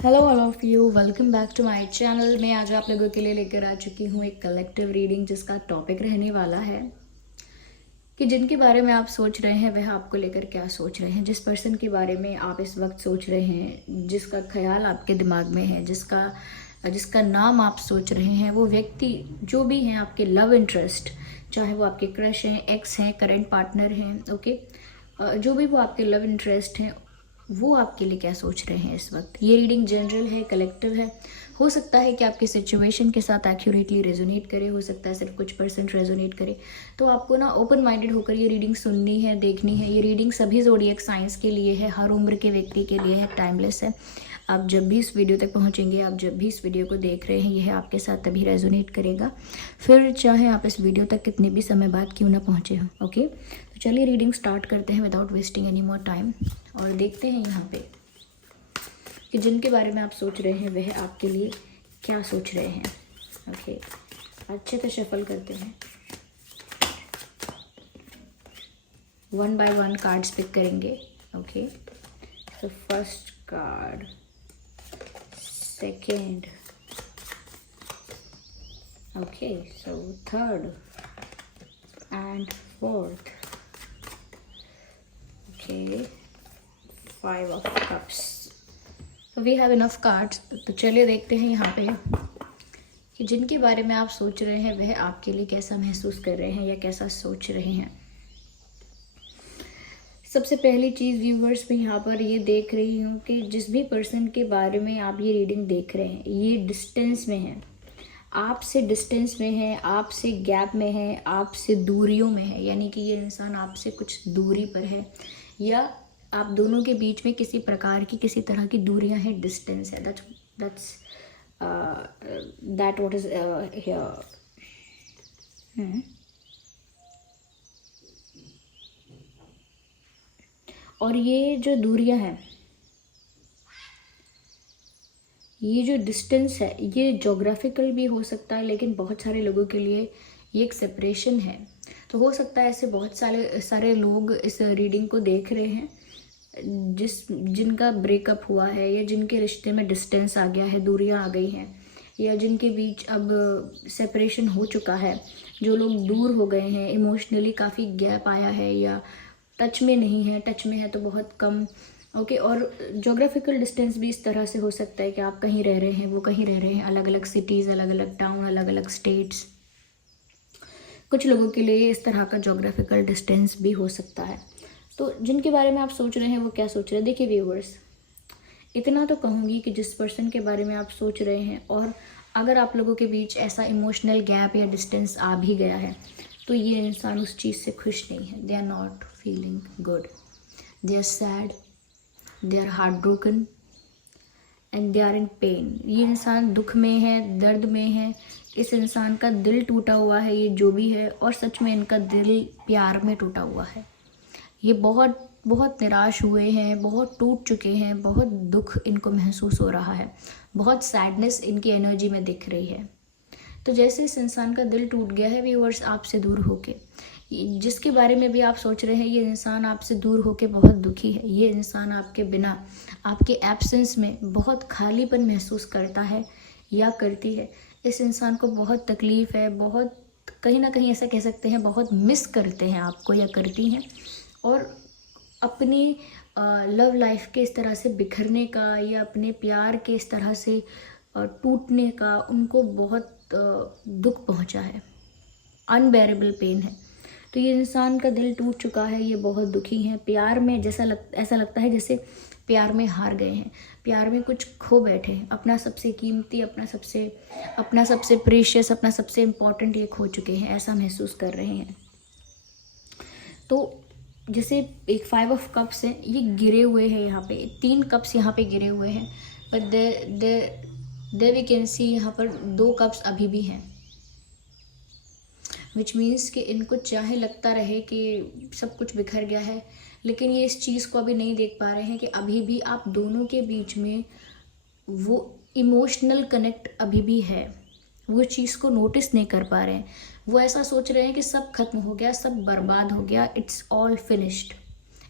Hello all of you, welcome back to my channel. मैं आज आप लोगों के लिए लेकर आ चुकी हूँ एक कलेक्टिव रीडिंग जिसका टॉपिक रहने वाला है कि जिनके बारे में आप सोच रहे हैं वह आपको लेकर क्या सोच रहे हैं। जिस पर्सन के बारे में आप इस वक्त सोच रहे हैं, जिसका ख्याल आपके दिमाग में है, जिसका जिसका नाम आप सोच रहे हैं, वो व्यक्ति जो भी हैं आपके लव इंटरेस्ट, चाहे वो आपके क्रश हैं, एक्स हैं, करंट पार्टनर हैं, ओके, जो भी वो आपके लव इंटरेस्ट हैं, वो आपके लिए क्या सोच रहे हैं इस वक्त। ये रीडिंग जनरल है, कलेक्टिव है। हो सकता है कि आपकी सिचुएशन के साथ एक्यूरेटली रेजोनेट करे, हो सकता है सिर्फ कुछ परसेंट रेजोनेट करे। तो आपको ना ओपन माइंडेड होकर ये रीडिंग सुननी है, देखनी है। ये रीडिंग सभी ज़ोडिएक साइंस के लिए है, हर उम्र के व्यक्ति के लिए है, टाइमलेस है। आप जब भी इस वीडियो तक पहुंचेंगे, आप जब भी इस वीडियो को देख रहे हैं, यह आपके साथ तभी रेजोनेट करेगा, फिर चाहे आप इस वीडियो तक कितने भी समय बाद क्यों ना पहुंचे हो। ओके, तो चलिए रीडिंग स्टार्ट करते हैं without wasting any more time और देखते हैं यहाँ पे कि जिनके बारे में आप सोच रहे हैं वह आपके लिए क्या सोच रहे हैं। ओके, अच्छे से शफल करते हैं, one by one cards pick करेंगे। ओके, तो first card, second, okay, so third and fourth. Okay, 5 of cups. तो वी हैव इनफ कार्ड्स। तो चलिए देखते हैं यहाँ पे कि जिनके बारे में आप सोच रहे हैं वह आपके लिए कैसा महसूस कर रहे हैं या कैसा सोच रहे हैं। सबसे पहली चीज़ व्यूवर्स, मैं यहाँ पर ये देख रही हूँ कि जिस भी पर्सन के बारे में आप ये रीडिंग देख रहे हैं, ये डिस्टेंस में है, आपसे डिस्टेंस में है, आपसे गैप में है, आपसे दूरियों में है। यानी कि ये इंसान आपसे कुछ दूरी पर है या आप दोनों के बीच में किसी प्रकार की, किसी तरह की दूरियां हैं, डिस्टेंस है। That what is here. और ये जो दूरियां हैं, ये जो डिस्टेंस है, ये जोग्राफिकल भी हो सकता है, लेकिन बहुत सारे लोगों के लिए ये एक सेपरेशन है। तो हो सकता है ऐसे बहुत सारे लोग इस रीडिंग को देख रहे हैं जिनका ब्रेकअप हुआ है या जिनके रिश्ते में डिस्टेंस आ गया है, दूरियां आ गई हैं, या जिनके बीच अब सेपरेशन हो चुका है, जो लोग दूर हो गए हैं, इमोशनली काफ़ी गैप आया है या टच में नहीं है, टच में है तो बहुत कम। ओके, और जोग्राफिकल डिस्टेंस भी इस तरह से हो सकता है कि आप कहीं रह रहे हैं, वो कहीं रह रहे हैं, अलग अलग सिटीज़, अलग अलग टाउन, अलग अलग स्टेट्स। कुछ लोगों के लिए इस तरह का जोग्राफिकल डिस्टेंस भी हो सकता है। तो जिनके बारे में आप सोच रहे हैं वो क्या सोच रहे हैं। देखिए व्यूवर्स, इतना तो कहूँगी कि जिस पर्सन के बारे में आप सोच रहे हैं, और अगर आप लोगों के बीच ऐसा इमोशनल गैप या डिस्टेंस आ भी गया है, तो ये इंसान उस चीज़ से खुश नहीं है। They are not feeling good, they are sad, they are heart broken and they are in pain. ये इंसान दुख में है, दर्द में है, इस इंसान का दिल टूटा हुआ है, ये जो भी है, और सच में इनका दिल प्यार में टूटा हुआ है। ये बहुत बहुत निराश हुए हैं, बहुत टूट चुके हैं, बहुत दुख इनको महसूस हो रहा है, बहुत सैडनेस इनकी एनर्जी में दिख रही है। तो जैसे इस इंसान का दिल टूट गया है व्यूअर्स आपसे दूर होके, जिसके बारे में भी आप सोच रहे हैं, ये इंसान आपसे दूर होके बहुत दुखी है। ये इंसान आपके बिना, आपके एब्सेंस में बहुत खालीपन महसूस करता है या करती है। इस इंसान को बहुत तकलीफ़ है, बहुत, कहीं ना कहीं ऐसा कह सकते हैं, बहुत मिस करते हैं आपको या करती हैं, और अपनी लव लाइफ के इस तरह से बिखरने का या अपने प्यार के इस तरह से टूटने का उनको बहुत दुख पहुंचा है, अनबेरेबल पेन है। तो ये इंसान का दिल टूट चुका है, ये बहुत दुखी हैं प्यार में। ऐसा लगता है जैसे प्यार में हार गए हैं, प्यार में कुछ खो बैठे हैं, अपना सबसे कीमती, अपना सबसे प्रीशियस, अपना सबसे इम्पोर्टेंट ये खो चुके हैं, ऐसा महसूस कर रहे हैं। तो जैसे एक 5 ऑफ कप्स हैं, ये गिरे हुए हैं, यहाँ पे 3 कप्स यहाँ पे गिरे हुए हैं, but they we can see यहाँ पर 2 कप्स अभी भी हैं, विच मीन्स कि इनको चाहे लगता रहे कि सब कुछ बिखर गया है, लेकिन ये इस चीज़ को अभी नहीं देख पा रहे हैं कि अभी भी आप दोनों के बीच में वो इमोशनल कनेक्ट अभी भी है। वो चीज़ को नोटिस नहीं कर पा रहे हैं। वो ऐसा सोच रहे हैं कि सब खत्म हो गया, सब बर्बाद हो गया, it's all finished,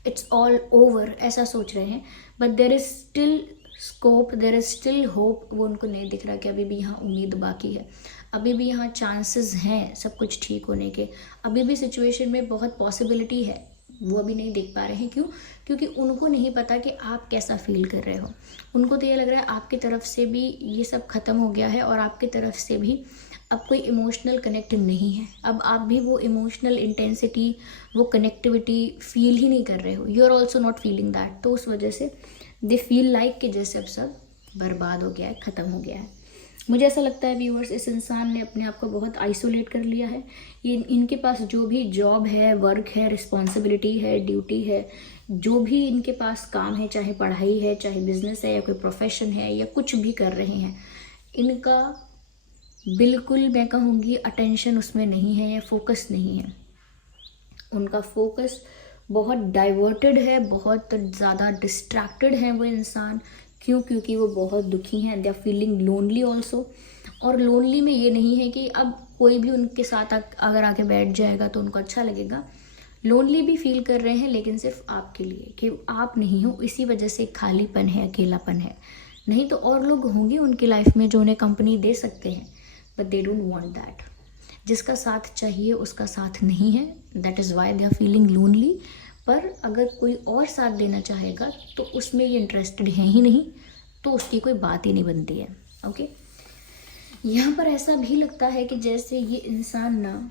it's all over, ऐसा सोच रहे हैं। But there is still scope, there is still hope, वो उनको नहीं दिख रहा कि अभी भी यहाँ उम्मीद बाकी है, अभी भी यहाँ चांसेस हैं सब कुछ ठीक होने के, अभी भी सिचुएशन में बहुत पॉसिबिलिटी है, वो अभी नहीं देख पा रहे हैं। क्यों? क्योंकि उनको नहीं पता कि आप कैसा फील कर रहे हो। उनको तो ये लग रहा है आपकी तरफ से भी ये सब ख़त्म हो गया है और आपकी तरफ से भी अब कोई इमोशनल कनेक्ट नहीं है, अब आप भी वो इमोशनल इंटेंसिटी, वो कनेक्टिविटी फील ही नहीं कर रहे हो, you are also not feeling that. तो उस वजह से दे फील लाइक कि जैसे अब सब बर्बाद हो गया है, ख़त्म हो गया है। मुझे ऐसा लगता है व्यूअर्स, इस इंसान ने अपने आप को बहुत आइसोलेट कर लिया है। ये इनके पास जो भी जॉब है, वर्क है, रिस्पॉन्सिबिलिटी है, ड्यूटी है, जो भी इनके पास काम है, चाहे पढ़ाई है, चाहे बिजनेस है, या कोई प्रोफेशन है, या कुछ भी कर रहे हैं, इनका बिल्कुल मैं कहूँगी अटेंशन उसमें नहीं है या फोकस नहीं है। उनका फोकस बहुत डाइवर्टेड है, बहुत ज़्यादा डिस्ट्रैक्टेड है वो इंसान। क्यों? क्योंकि वो बहुत दुखी हैं, they are feeling lonely also. और लोनली में ये नहीं है कि अब कोई भी उनके साथ अगर आके बैठ जाएगा तो उनको अच्छा लगेगा। लोनली भी फील कर रहे हैं, लेकिन सिर्फ आपके लिए, कि आप नहीं हो, इसी वजह से खालीपन है, अकेलापन है। नहीं तो और लोग होंगे उनकी लाइफ में जो उन्हें कंपनी दे सकते हैं, but they don't want that. जिसका साथ चाहिए उसका साथ नहीं है, that is why they are feeling lonely. पर अगर कोई और साथ देना चाहेगा तो उसमें ये इंटरेस्टेड है ही नहीं, तो उसकी कोई बात ही नहीं बनती है। ओके, यहाँ पर ऐसा भी लगता है कि जैसे ये इंसान ना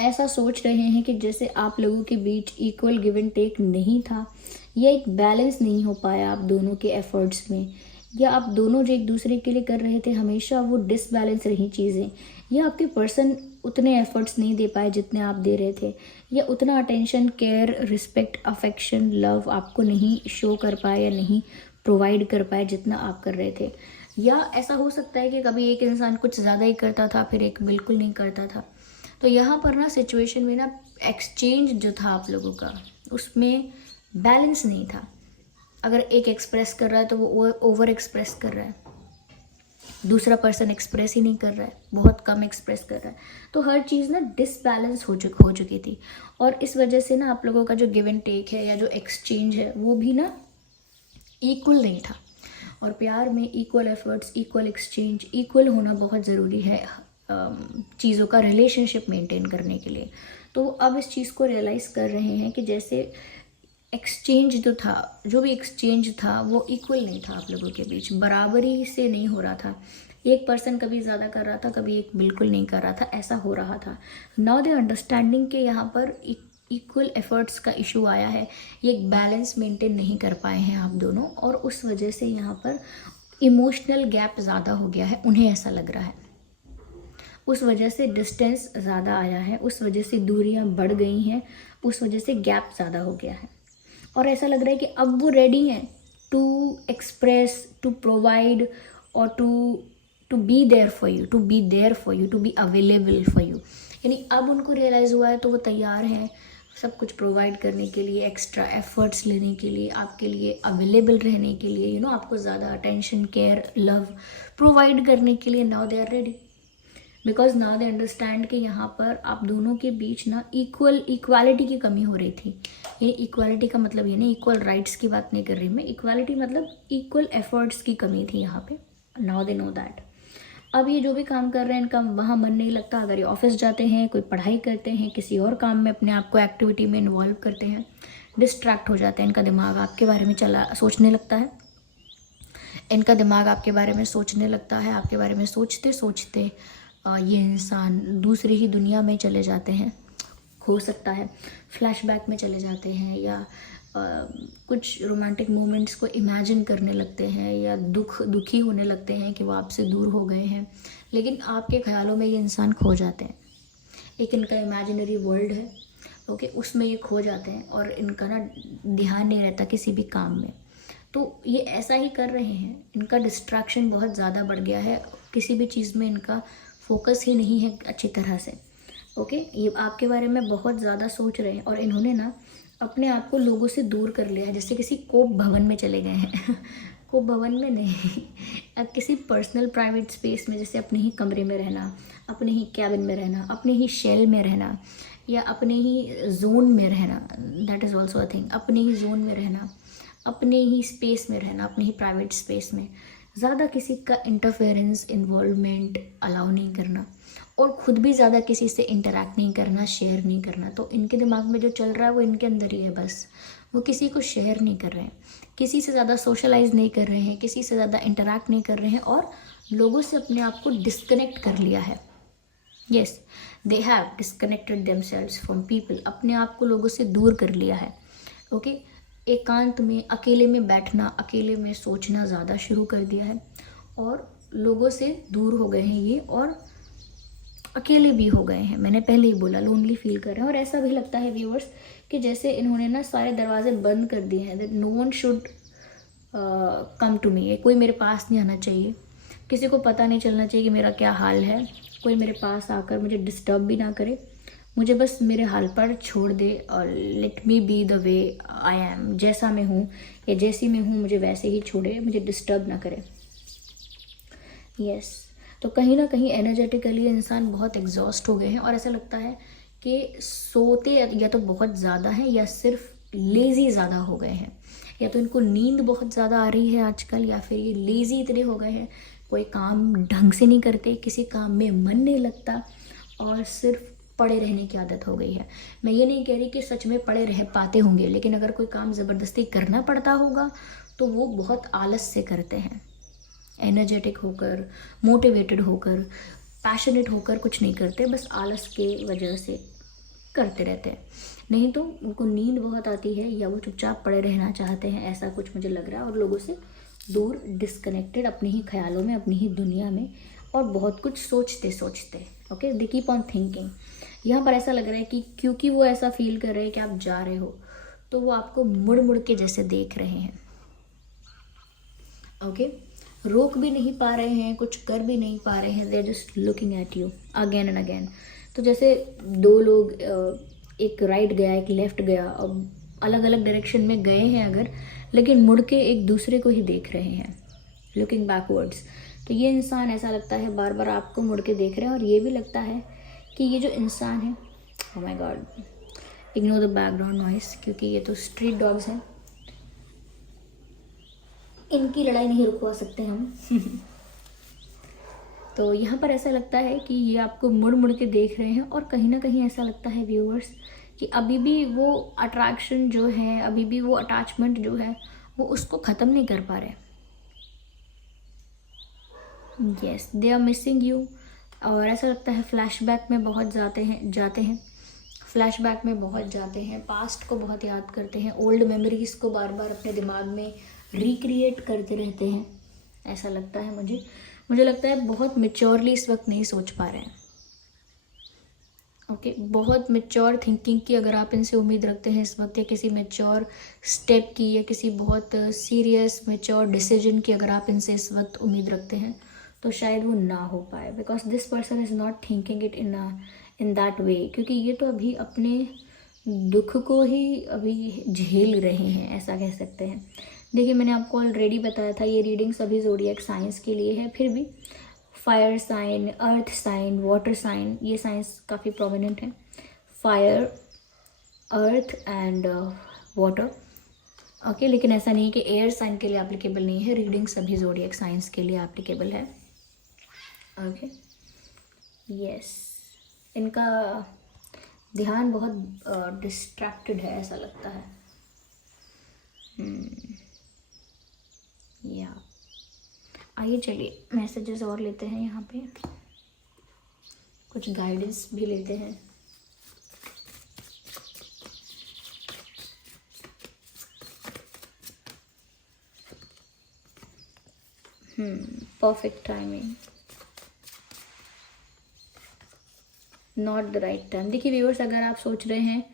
ऐसा सोच रहे हैं कि जैसे आप लोगों के बीच इक्वल गिव एंड टेक नहीं था, या एक बैलेंस नहीं हो पाया आप दोनों के एफर्ट्स में, या आप दोनों जो एक दूसरे के लिए कर रहे थे हमेशा वो डिसबैलेंस रही चीज़ें, या आपके पर्सन उतने एफर्ट्स नहीं दे पाए जितने आप दे रहे थे, या उतना attention, care, respect, affection, love आपको नहीं शो कर पाए या नहीं प्रोवाइड कर पाए जितना आप कर रहे थे। या ऐसा हो सकता है कि कभी एक इंसान कुछ ज़्यादा ही करता था, फिर एक बिल्कुल नहीं करता था। तो यहाँ पर ना सिचुएशन में ना एक्सचेंज जो था आप लोगों का, उसमें बैलेंस नहीं था। अगर एक एक्सप्रेस कर रहा है तो वो ओवर एक्सप्रेस कर रहा है, दूसरा पर्सन एक्सप्रेस ही नहीं कर रहा है, बहुत कम एक्सप्रेस कर रहा है। तो हर चीज़ ना डिसबैलेंस हो चुकी थी। और इस वजह से ना आप लोगों का जो गिव एंड टेक है या जो एक्सचेंज है वो भी ना इक्वल नहीं था। और प्यार में equal efforts, equal exchange, equal होना बहुत ज़रूरी है चीज़ों का रिलेशनशिप मेंटेन करने के लिए। तो अब इस चीज़ को रियलाइज़ कर रहे हैं कि जैसे एक्सचेंज जो था, जो भी एक्सचेंज था वो इक्वल नहीं था आप लोगों के बीच, बराबरी से नहीं हो रहा था। एक पर्सन कभी ज़्यादा कर रहा था, कभी एक बिल्कुल नहीं कर रहा था, ऐसा हो रहा था। नाउ दे अंडरस्टैंडिंग के यहाँ पर इक्वल एफर्ट्स का इशू आया है, ये एक बैलेंस मेंटेन नहीं कर पाए हैं आप दोनों, और उस वजह से यहाँ पर इमोशनल गैप ज़्यादा हो गया है, उन्हें ऐसा लग रहा है। उस वजह से डिस्टेंस ज़्यादा आया है, उस वजह से दूरियां बढ़ गई हैं, उस वजह से गैप ज़्यादा हो गया है। और ऐसा लग रहा है कि अब वो रेडी हैं टू एक्सप्रेस, टू प्रोवाइड, और to be there for you, to be there for you, to be available for you. यानी अब उनको रियलाइज़ हुआ है तो वो तैयार हैं सब कुछ प्रोवाइड करने के लिए, एक्स्ट्रा एफर्ट्स लेने के लिए, आपके लिए अवेलेबल रहने के लिए, आपको ज़्यादा अटेंशन, केयर, लव प्रोवाइड करने के लिए। Now they are ready, because now they understand कि यहाँ पर आप दोनों के बीच ना इक्वालिटी की कमी हो रही थी। ये इक्वालिटी का मतलब ये नहीं, इक्वल राइट्स की बात नहीं कर रही मैं, इक्वालिटी मतलब इक्वल एफर्ट्स की कमी थी यहाँ पे। Now they know that. अब ये जो भी काम कर रहे हैं इनका वहाँ मन नहीं लगता। अगर ये ऑफिस जाते हैं, कोई पढ़ाई करते हैं, किसी और काम में अपने आप को एक्टिविटी में इन्वॉल्व करते हैं, डिस्ट्रैक्ट हो जाते हैं, इनका दिमाग आपके बारे में सोचने लगता है, इनका दिमाग आपके बारे में सोचने लगता है। आपके बारे में सोचते सोचते ये इंसान दूसरी ही दुनिया में चले जाते हैं, हो सकता है फ्लैशबैक में चले जाते हैं, या कुछ रोमांटिक मोमेंट्स को इमेजिन करने लगते हैं, या दुखी होने लगते हैं कि वो आपसे दूर हो गए हैं, लेकिन आपके ख्यालों में ये इंसान खो जाते हैं। एक इनका इमेजिनरी वर्ल्ड है, ओके, उसमें ये खो जाते हैं और इनका ना ध्यान नहीं रहता किसी भी काम में। तो ये ऐसा ही कर रहे हैं, इनका डिस्ट्रैक्शन बहुत ज़्यादा बढ़ गया है, किसी भी चीज़ में इनका फोकस ही नहीं है अच्छी तरह से। ओके, ये आपके बारे में बहुत ज़्यादा सोच रहे हैं और इन्होंने ना अपने आप को लोगों से दूर कर लिया है, जैसे किसी कोप भवन में चले गए हैं कोप भवन में नहीं, अब किसी पर्सनल प्राइवेट स्पेस में, जैसे अपने ही कमरे में रहना, अपने ही कैबिन में रहना, अपने ही शेल में रहना, या अपने ही जोन में रहना, that is also a thing, अपने ही जोन में रहना, अपने ही स्पेस में रहना, अपने ही प्राइवेट स्पेस में, ज़्यादा किसी का इंटरफेरेंस, इन्वॉल्वमेंट अलाउ नहीं करना, और ख़ुद भी ज़्यादा किसी से इंटरेक्ट नहीं करना, शेयर नहीं करना। तो इनके दिमाग में जो चल रहा है वो इनके अंदर ही है बस, वो किसी को शेयर नहीं कर रहे हैं, किसी से ज़्यादा सोशलाइज नहीं कर रहे हैं, किसी से ज़्यादा इंटरेक्ट नहीं कर रहे हैं, और लोगों से अपने आप को डिस्कनेक्ट कर लिया है। Yes, they have disconnected themselves from people, अपने आप को लोगों से दूर कर लिया है। ओके, एकांत में, अकेले में बैठना, अकेले में सोचना ज़्यादा शुरू कर दिया है, और लोगों से दूर हो गए हैं ये, और अकेले भी हो गए हैं। मैंने पहले ही बोला, लोनली फील कर रहे हैं। और ऐसा भी लगता है व्यूअर्स कि जैसे इन्होंने ना सारे दरवाजे बंद कर दिए हैं, that no one should come to me, कोई मेरे पास नहीं आना चाहिए, किसी को पता नहीं चलना चाहिए कि मेरा क्या हाल है, कोई मेरे पास आकर मुझे डिस्टर्ब भी ना करे, मुझे बस मेरे हाल पर छोड़ दे, और let me be the way I am, जैसा मैं हूँ या जैसी मैं हूँ मुझे वैसे ही छोड़े, मुझे डिस्टर्ब ना करे। यस, तो कहीं ना कहीं एनर्जेटिकली इंसान बहुत एग्जॉस्ट हो गए हैं, और ऐसा लगता है कि सोते या तो बहुत ज़्यादा है, या सिर्फ लेज़ी ज़्यादा हो गए हैं, या तो इनको नींद बहुत ज़्यादा आ रही है आजकल, या फिर ये लेज़ी इतने हो गए हैं, कोई काम ढंग से नहीं करते, किसी काम में मन नहीं लगता, और सिर्फ पड़े रहने की आदत हो गई है। मैं ये नहीं कह रही कि सच में पड़े रह पाते होंगे, लेकिन अगर कोई काम ज़बरदस्ती करना पड़ता होगा तो वो बहुत आलस से करते हैं, एनर्जेटिक होकर, मोटिवेटेड होकर, पैशनेट होकर कुछ नहीं करते, बस आलस के वजह से करते रहते हैं। नहीं तो उनको नींद बहुत आती है, या वो चुपचाप पड़े रहना चाहते हैं, ऐसा कुछ मुझे लग रहा है, और लोगों से दूर, डिस्कनेक्टेड, अपने ही ख्यालों में, अपनी ही दुनिया में, और बहुत कुछ सोचते सोचते। Okay, they keep on thinking. यहाँ पर ऐसा लग रहा है कि क्योंकि वो ऐसा फील कर रहे हैं कि आप जा रहे हो, तो वो आपको मुड़ मुड़ के जैसे देख रहे हैं। ओके, रोक भी नहीं पा रहे हैं, कुछ कर भी नहीं पा रहे हैं, they are just looking at you again and again. तो जैसे दो लोग, एक राइट गया, एक लेफ्ट गया, अब अलग अलग डायरेक्शन में गए हैं अगर, लेकिन मुड़ के एक दूसरे को ही देख रहे हैं, लुकिंग बैकवर्ड्स। तो ये इंसान, ऐसा लगता है, बार बार आपको मुड़ के देख रहे हैं, और ये भी लगता है कि ये जो इंसान है, oh my God, ignore the background noise, क्योंकि ये तो स्ट्रीट डॉग्स हैं, इनकी लड़ाई नहीं रुकवा सकते हम। तो यहाँ पर ऐसा लगता है कि ये आपको मुड़ मुड़ के देख रहे हैं, और कहीं ना कहीं ऐसा लगता है व्यूअर्स कि अभी भी वो अट्रैक्शन जो है, अभी भी वो अटैचमेंट जो है, वो उसको ख़त्म नहीं कर पा रहे। Yes, they are missing you. और ऐसा लगता है फ्लैशबैक में बहुत जाते हैं, फ्लैशबैक में बहुत जाते हैं, पास्ट को बहुत याद करते हैं, ओल्ड मेमोरीज़ को बार बार अपने दिमाग में रिक्रिएट करते रहते हैं। ऐसा लगता है मुझे लगता है बहुत मेच्योरली इस वक्त नहीं सोच पा रहे हैं। ओके, बहुत मेच्योर थिंकिंग की अगर आप इनसे उम्मीद रखते हैं इस वक्त, या किसी मेच्योर स्टेप की, या किसी बहुत सीरियस मेच्योर डिसीजन की अगर आप इनसे इस वक्त उम्मीद रखते हैं, तो शायद वो ना हो पाए, because this person is not thinking it in that way, क्योंकि ये तो अभी अपने दुख को ही अभी झेल रहे हैं, ऐसा कह सकते हैं। देखिए, मैंने आपको ऑलरेडी बताया था, ये रीडिंग सभी ज़ोडिएक साइंस के लिए है, फिर भी fire sign, earth sign, water sign, ये साइंस काफ़ी प्रोमिनेंट है, fire, earth and water. Okay, लेकिन ऐसा नहीं कि एयर साइन के लिए एप्लीकेबल नहीं है, रीडिंग सभी ज़ोडिएक साइंस के लिए एप्लीकेबल है। ओके, यस, इनका ध्यान बहुत डिस्ट्रैक्टेड है, ऐसा लगता है। या आइए, चलिए मैसेजेस और लेते हैं, यहाँ पे कुछ गाइडेंस भी लेते हैं। Perfect timing, not the right time. देखिए व्यूअर्स, अगर आप सोच रहे हैं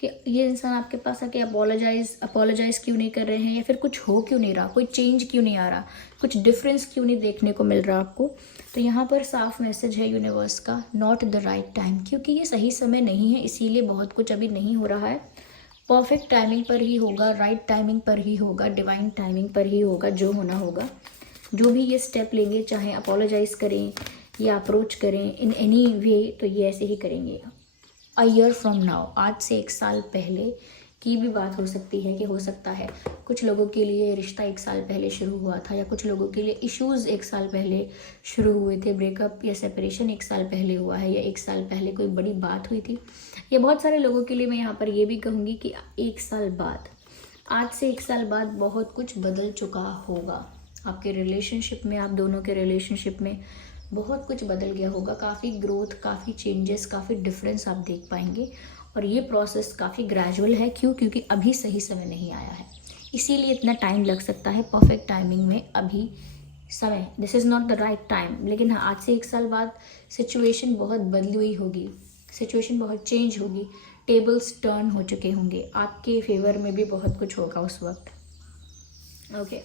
कि ये इंसान आपके पास आके अपोलोजाइज़ क्यों नहीं कर रहे हैं, या फिर कुछ हो क्यों नहीं रहा, कोई चेंज क्यों नहीं आ रहा, कुछ डिफरेंस क्यों नहीं देखने को मिल रहा आपको, तो यहाँ पर साफ मैसेज है यूनिवर्स का, नॉट द राइट टाइम, क्योंकि ये सही समय नहीं है, इसीलिए बहुत कुछ अभी नहीं हो रहा है। परफेक्ट टाइमिंग पर ही होगा, राइट टाइमिंग पर ही होगा, डिवाइन टाइमिंग पर ही होगा, जो होना होगा। जो भी ये स्टेप लेंगे, चाहे अपोलोजाइज़ करें या अप्रोच करें इन एनी वे, तो ये ऐसे ही करेंगे। अ ईयर फ्रॉम नाउ, आज से 1 साल पहले की भी बात हो सकती है कि हो सकता है कुछ लोगों के लिए रिश्ता 1 साल पहले शुरू हुआ था, या कुछ लोगों के लिए इश्यूज़ 1 साल पहले शुरू हुए थे, ब्रेकअप या सेपरेशन 1 साल पहले हुआ है, या 1 साल पहले कोई बड़ी बात हुई थी। ये बहुत सारे लोगों के लिए मैं यहाँ पर ये भी कहूँगी कि 1 साल बाद, आज से 1 साल बाद बहुत कुछ बदल चुका होगा आपके रिलेशनशिप में, आप दोनों के रिलेशनशिप में बहुत कुछ बदल गया होगा। काफ़ी ग्रोथ, काफ़ी चेंजेस, काफ़ी डिफरेंस आप देख पाएंगे। और ये प्रोसेस काफ़ी ग्रेजुअल है। क्यों? क्योंकि अभी सही समय नहीं आया है, इसीलिए इतना टाइम लग सकता है। परफेक्ट टाइमिंग में अभी समय, this is not the right time. लेकिन हाँ, आज से 1 साल बाद सिचुएशन बहुत बदली हुई होगी, सिचुएशन बहुत चेंज होगी, टेबल्स टर्न हो चुके होंगे, आपके फेवर में भी बहुत कुछ होगा उस वक्त। ओके,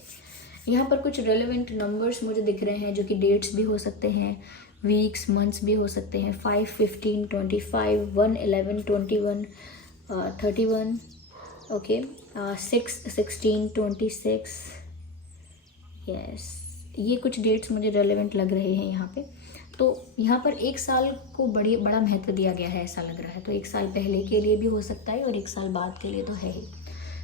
यहाँ पर कुछ रेलेवेंट नंबर्स मुझे दिख रहे हैं, जो कि डेट्स भी हो सकते हैं, वीक्स, मंथ्स भी हो सकते हैं। 5, 15, 25, 1, 11, 21, 31, ओके, 6, 16, 26, यस, ये कुछ डेट्स मुझे रेलेवेंट लग रहे हैं यहाँ पे। तो यहाँ पर 1 साल को बड़ा महत्व दिया गया है, ऐसा लग रहा है। तो 1 साल पहले के लिए भी हो सकता है और 1 साल बाद के लिए तो है ही।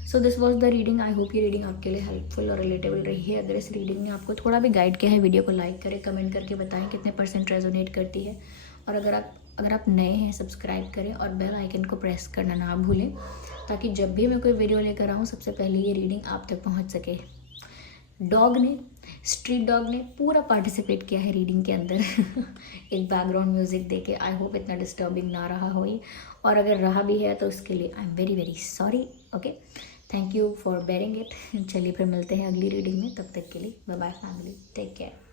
So this was the reading. I hope ये रीडिंग आपके लिए हेल्पफुल और रिलेटेबल रही है। अगर इस रीडिंग ने आपको थोड़ा भी गाइड किया है, वीडियो को लाइक करें, कमेंट करके बताएं कितने % रेजोनेट करती है। और अगर आप नए हैं, सब्सक्राइब करें और बेल आइकन को प्रेस करना ना भूलें, ताकि जब भी मैं कोई वीडियो लेकर आऊँ सबसे पहले ये रीडिंग आप तक पहुँच सके। स्ट्रीट डॉग ने पूरा पार्टिसिपेट किया है रीडिंग के अंदर एक बैकग्राउंड म्यूजिक देके। आई होप इतना डिस्टर्बिंग ना रहा हो ये, और अगर रहा भी है तो उसके लिए I am very very sorry. Okay, thank you for bearing it. चलिए फिर मिलते हैं अगली रीडिंग में, तब तक के लिए bye bye family, take care.